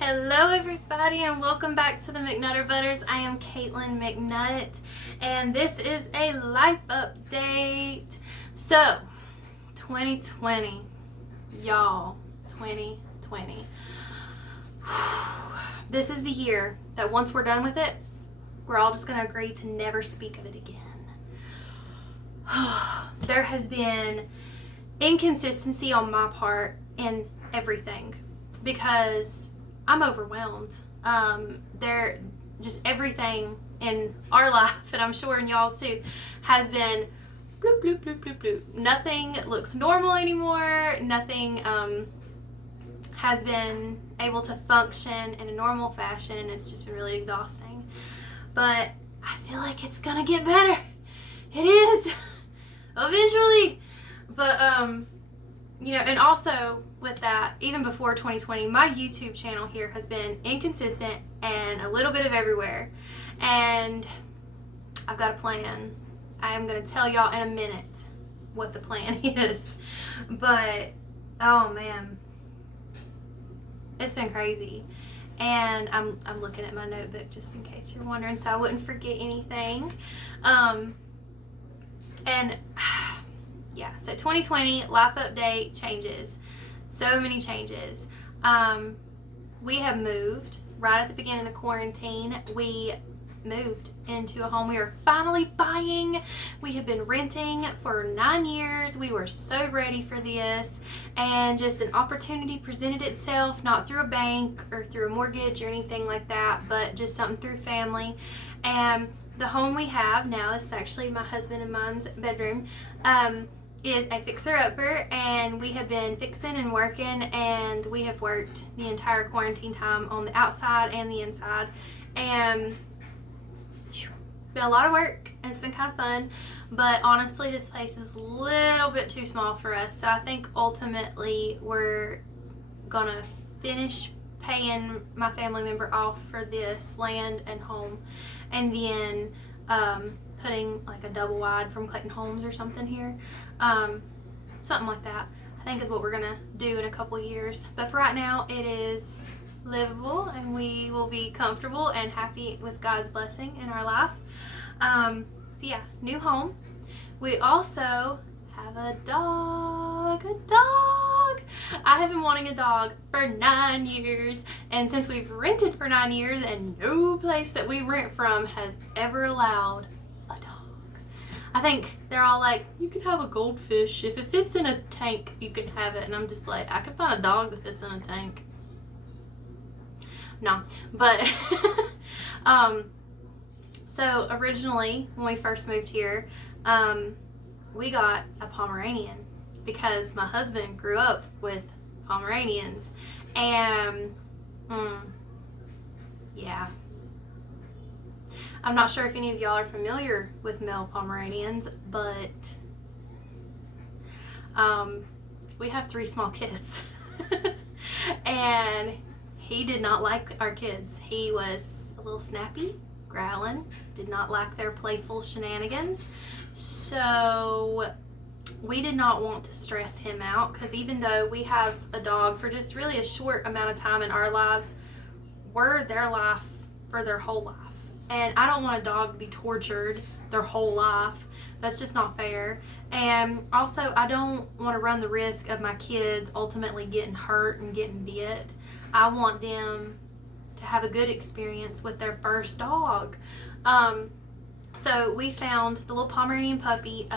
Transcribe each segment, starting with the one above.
Hello everybody and welcome back to the McNutter Butters. I am Caitlin McNutt and this is a life update. So, 2020, y'all, 2020. This is the year that once we're done with it, we're all just going to agree to never speak of it again. There has been inconsistency on my part in everything because I'm overwhelmed. There, just everything in our life, and I'm sure in y'all's too, has been bloop, bloop, bloop, bloop, bloop. Nothing looks normal anymore. Nothing has been able to function in a normal fashion, and it's just been really exhausting. But I feel like it's gonna get better. It is, eventually. But and also with that, even before 2020, my YouTube channel here has been inconsistent and a little bit of everywhere. And I've got a plan. I am going to tell y'all in a minute what the plan is. But, oh man, it's been crazy. And I'm looking at my notebook just in case you're wondering, so I wouldn't forget anything. Yeah, so 2020, life update, changes. So many changes. We have moved right at the beginning of quarantine. We moved into a home we are finally buying. We have been renting for 9 years. We were so ready for this, and just an opportunity presented itself, not through a bank or through a mortgage or anything like that, but just something through family. And the home we have now, this is actually my husband and mine's bedroom, is a fixer-upper, and we have been fixing and working, and we have worked the entire quarantine time on the outside and the inside, and it's been a lot of work, and it's been kind of fun. But honestly, this place is a little bit too small for us, so I think ultimately we're gonna finish paying my family member off for this land and home, and then putting like a double wide from Clayton Homes or something here. Something like that, I think, is what we're gonna do in a couple years. But for right now, it is livable, and we will be comfortable and happy with God's blessing in our life. So yeah, new home. We also have a dog. I have been wanting a dog for 9 years, and since we've rented for 9 years and no place that we rent from has ever allowed a dog. I think they're all like, you can have a goldfish. If it fits in a tank, you can have it. And I'm just like, I can find a dog that fits in a tank. No, but so originally when we first moved here, we got a Pomeranian because my husband grew up with Pomeranians, and yeah, I'm not sure if any of y'all are familiar with male Pomeranians, but we have 3 small kids. And he did not like our kids. He was a little snappy, growling, did not like their playful shenanigans. So we did not want to stress him out, because even though we have a dog for just really a short amount of time in our lives, we're their life for their whole life. And I don't want a dog to be tortured their whole life. That's just not fair. And also, I don't want to run the risk of my kids ultimately getting hurt and getting bit. I want them to have a good experience with their first dog. So we found the little Pomeranian puppy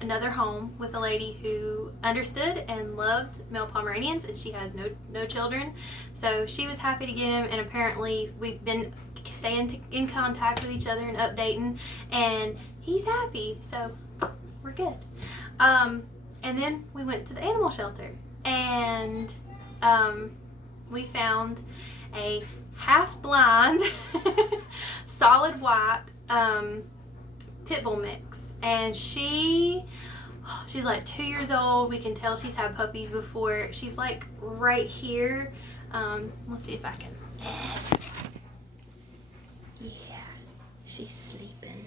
another home with a lady who understood and loved male Pomeranians, and she has no children. So she was happy to get him, and apparently we've been staying in contact with each other and updating, and he's happy, so we're good. And then we went to the animal shelter, and we found a half-blind solid white pit bull mix, and she's like 2 years old. We can tell she's had puppies before. She's like right here. Let's see if I can. Yeah, she's sleeping.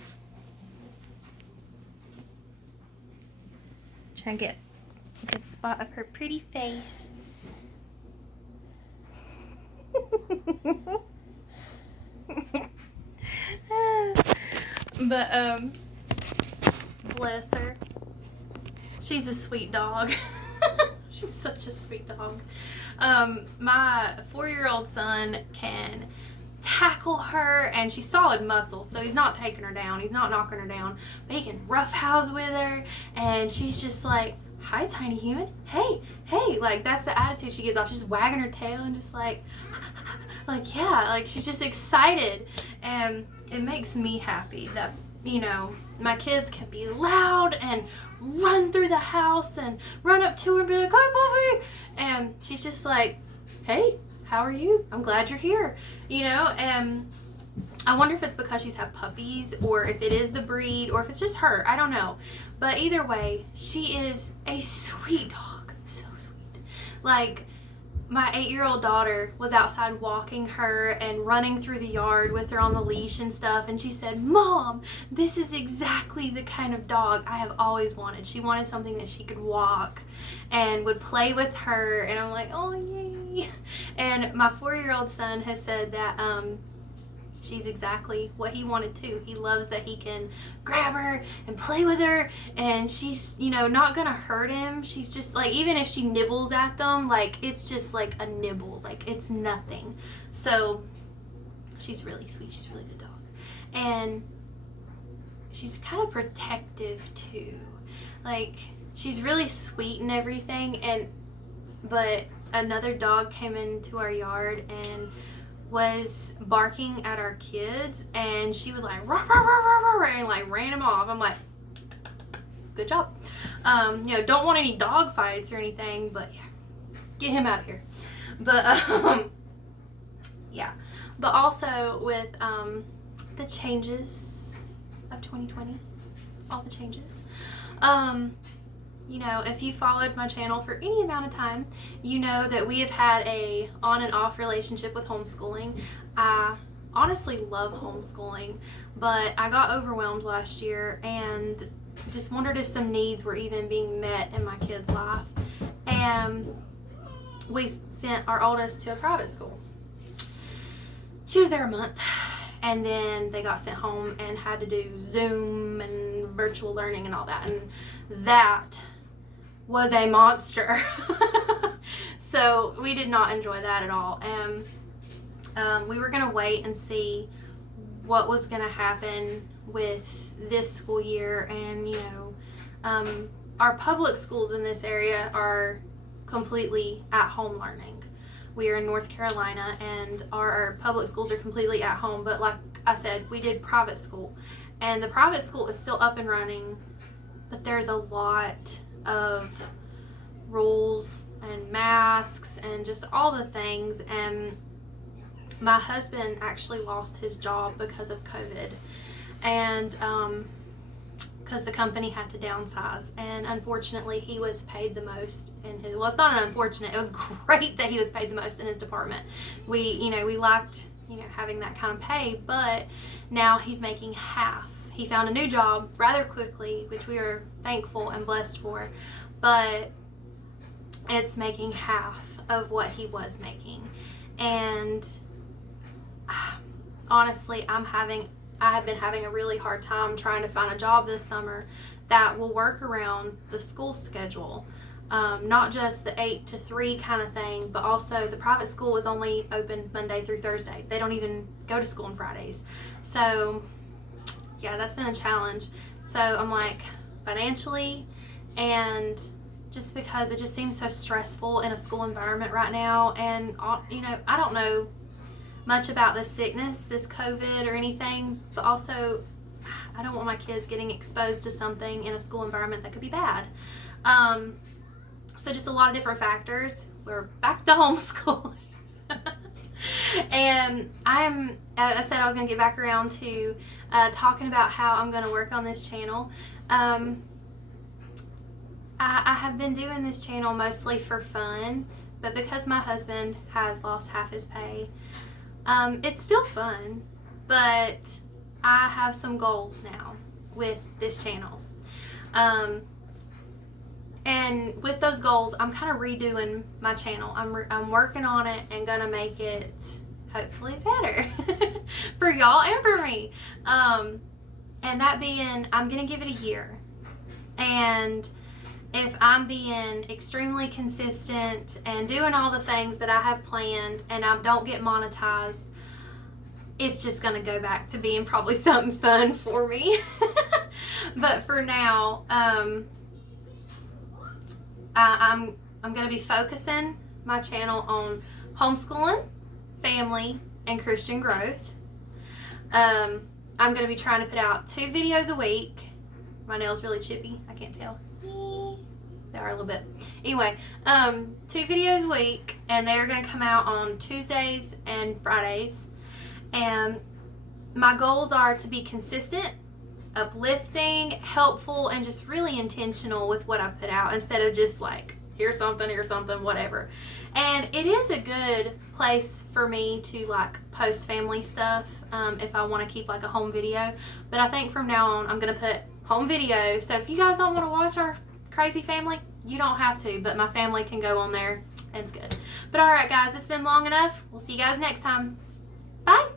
Try and get a good spot of her pretty face. But bless her. She's a sweet dog. She's such a sweet dog. My 4-year-old son can tackle her, and she's solid muscle, so he's not taking her down. He's not knocking her down, but he can roughhouse with her, and she's just like, hi, tiny human. Hey, hey. Like, that's the attitude she gives off. She's just wagging her tail and just like yeah, like she's just excited. And it makes me happy that, you know, my kids can be loud and run through the house and run up to her and be like, hi, puppy. And she's just like, hey, how are you? I'm glad you're here. You know, and I wonder if it's because she's had puppies, or if it is the breed, or if it's just her. I don't know. But either way, she is a sweet dog. So sweet. Like, my 8-year-old daughter was outside walking her and running through the yard with her on the leash and stuff, and she said, Mom, this is exactly the kind of dog I have always wanted. She wanted something that she could walk and would play with her, and I'm like, oh, yay. And my 4-year-old son has said that she's exactly what he wanted too. He loves that he can grab her and play with her, and she's, you know, not gonna hurt him. She's just like, even if she nibbles at them, like, it's just like a nibble, like it's nothing. So she's really sweet. She's a really good dog, and she's kind of protective too. Like, she's really sweet and everything, but another dog came into our yard and was barking at our kids, and she was like, rah, rah, rah, rah, rah, and like ran him off. I'm like, good job. You know, don't want any dog fights or anything, but yeah, get him out of here. But yeah, but also with the changes of 2020, all the changes. You know, if you followed my channel for any amount of time, you know that we have had a on and off relationship with homeschooling. I honestly love homeschooling, but I got overwhelmed last year and just wondered if some needs were even being met in my kids' life. And we sent our oldest to a private school. She was there a month, and then they got sent home and had to do Zoom and virtual learning and all that, and that was a monster. So we did not enjoy that at all, and we were going to wait and see what was going to happen with this school year. And you know, our public schools in this area are completely at home learning. We are in North Carolina, and our public schools are completely at home, but like I said, we did private school, and the private school is still up and running, but there's a lot of rules and masks and just all the things. And my husband actually lost his job because of COVID, and because the company had to downsize, and unfortunately he was paid the most in his, well, it's not an unfortunate, it was great that he was paid the most in his department. We liked, you know, having that kind of pay, but now he's making half. He found a new job rather quickly, which we are thankful and blessed for, but it's making half of what he was making. And honestly, I have been having a really hard time trying to find a job this summer that will work around the school schedule. Not just the 8 to 3 kind of thing, but also the private school is only open Monday through Thursday. They don't even go to school on Fridays. So yeah, that's been a challenge. So I'm like, financially, and just because it just seems so stressful in a school environment right now. And you know, I don't know much about this sickness, this COVID or anything, but also I don't want my kids getting exposed to something in a school environment that could be bad. So just a lot of different factors. We're back to homeschooling. And I said I was going to get back around to talking about how I'm going to work on this channel. I have been doing this channel mostly for fun, but because my husband has lost half his pay, it's still fun, but I have some goals now with this channel. And with those goals, I'm kind of redoing my channel. I'm working on it and gonna make it hopefully better for y'all and for me. And that being, I'm going to give it a year. And if I'm being extremely consistent and doing all the things that I have planned and I don't get monetized, it's just going to go back to being probably something fun for me. But for now, I'm going to be focusing my channel on homeschooling, family, and Christian growth. I'm going to be trying to put out 2 videos a week. My nail's really chippy. I can't tell. They are a little bit. Anyway, 2 videos a week, and they're going to come out on Tuesdays and Fridays. And my goals are to be consistent, uplifting, helpful, and just really intentional with what I put out instead of just like, here's something, whatever. And it is a good place for me to like post family stuff if I want to keep like a home video. But I think from now on, I'm going to put home video. So if you guys don't want to watch our crazy family, you don't have to, but my family can go on there and it's good. But all right, guys, it's been long enough. We'll see you guys next time. Bye.